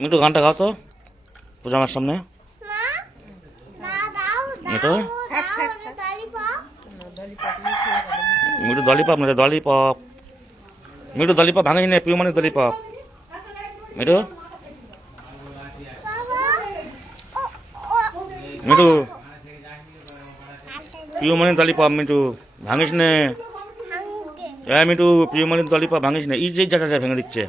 মিঠু গানটা গাও তো পূজামার সামনে। মিঠু মিঠু দলিপপ না দলিপপ, মিঠু দলিপপ ভাঙিস নে, পিউমানি দলিপপ। মিঠু মিঠু পিউমানি দলিপপ, মিঠু ভাঙিস নে। মিঠু পিউমানি দলিপপ ভাঙিস নে। এই যা যা ভেঙে দিচ্ছে,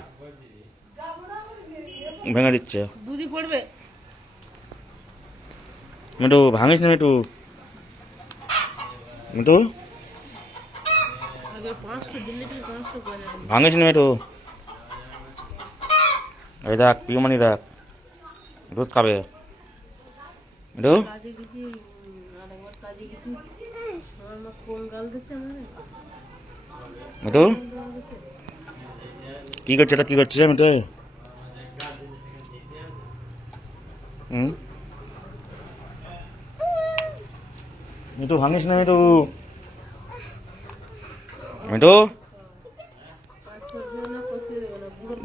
ভেঙে দিচ্ছে। দুধই পড়বে। মিঠু ভাঙিস না, মিঠু মিঠু ভাঙিস না মিঠু। এই দেখ পিউমানি দেখ দুধ খাবে। মিঠু মিঠু কি করছে, এটা কি করছে মিঠু? মিঠু ভাঙিস না, মিঠু মিঠু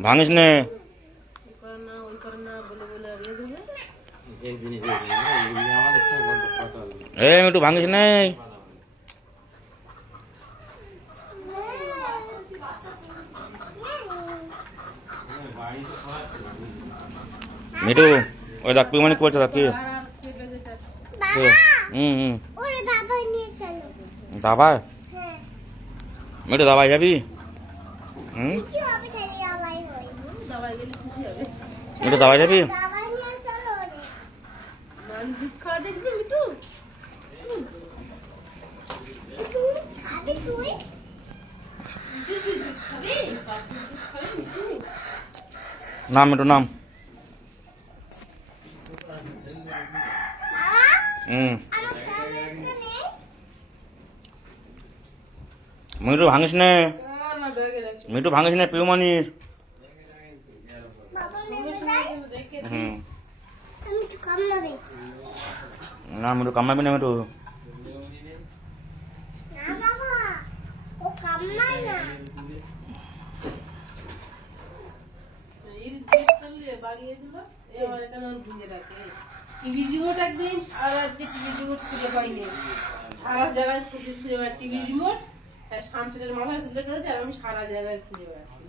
ভাঙিস নে। মিঠু ভাঙিস নে। মিঠু ওই দেখ পিউমানি করছে দেখ কি। দাবায় মিঠু দাবাই যাবি? মিঠু দাবাই যাবি? নাম মিঠু নাম। মিঠু ভাঙিস নে, মিঠু ভাঙিস নে পিউমানির। না মিঠু কামাবি না, মিঠু টিভি রিমোট একদিন সারা রাজ্যে টিভি রিমোট খুঁজে পাইনি, সারা জায়গায় খুঁজে টিভি রিমোট শামসের মাথায় তুলে গেছে, আর আমি সারা জায়গায় খুঁজে বেড়াচ্ছি।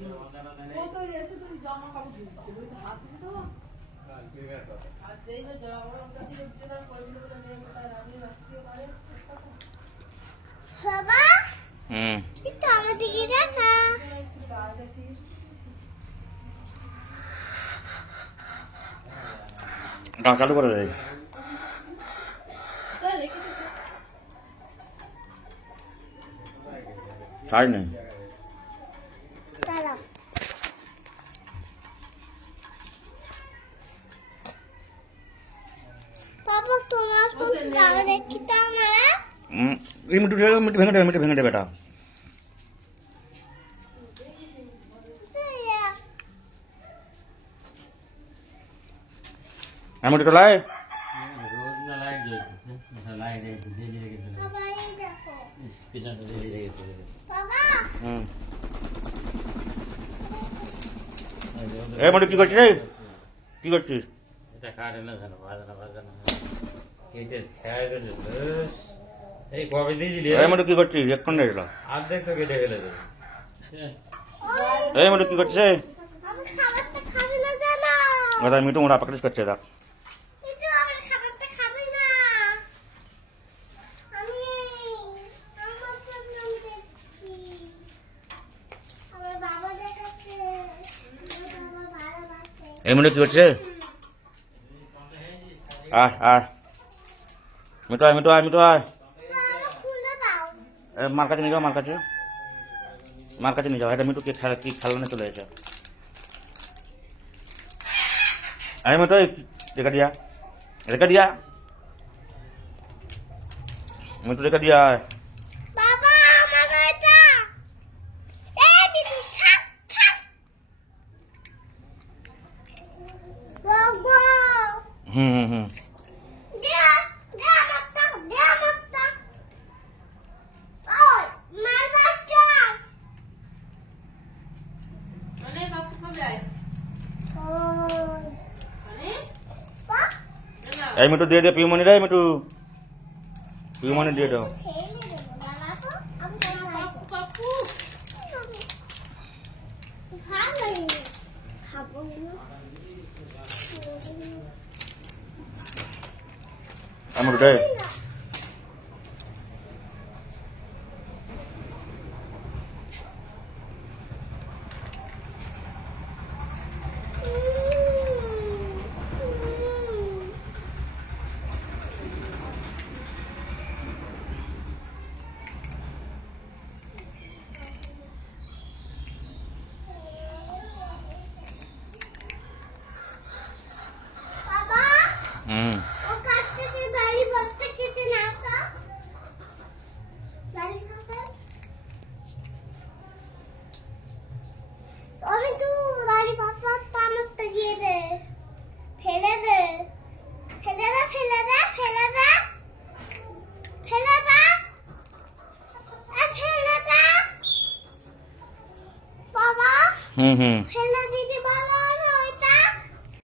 চালু করে দেয়। ছাড় নেই। মিঠু ভেঙে দেবে, মিঠু ভেঙে দেবে বেটা। মিঠু তো লাই মিঠু কি করছিস? কি করছিস? মিঠু কি করছিস? এক্ষণ এলো মিঠু কি করছে? মিঠু মোটা প্র্যাকটিস করছে দেখ। মিঠু কি করছে? আয় আয় মিঠু আয়, মিঠু আয়, মিঠু আয়। মার কাছে নিয়ে যাও, মার কাছে, মার কাছে নিয়ে যাও। এটা মিঠু কি খেলানো চলে গেছে। আরে মিঠু রেখে দিয়া, রেখে দিয়া মিঠু, রেখে দিয়া। হুম মানে এই মিঠু দিয়ে দে পিউমনি রে মিঠু পিউমনি দিয়ে দাও পাপু আমার দে ফেলে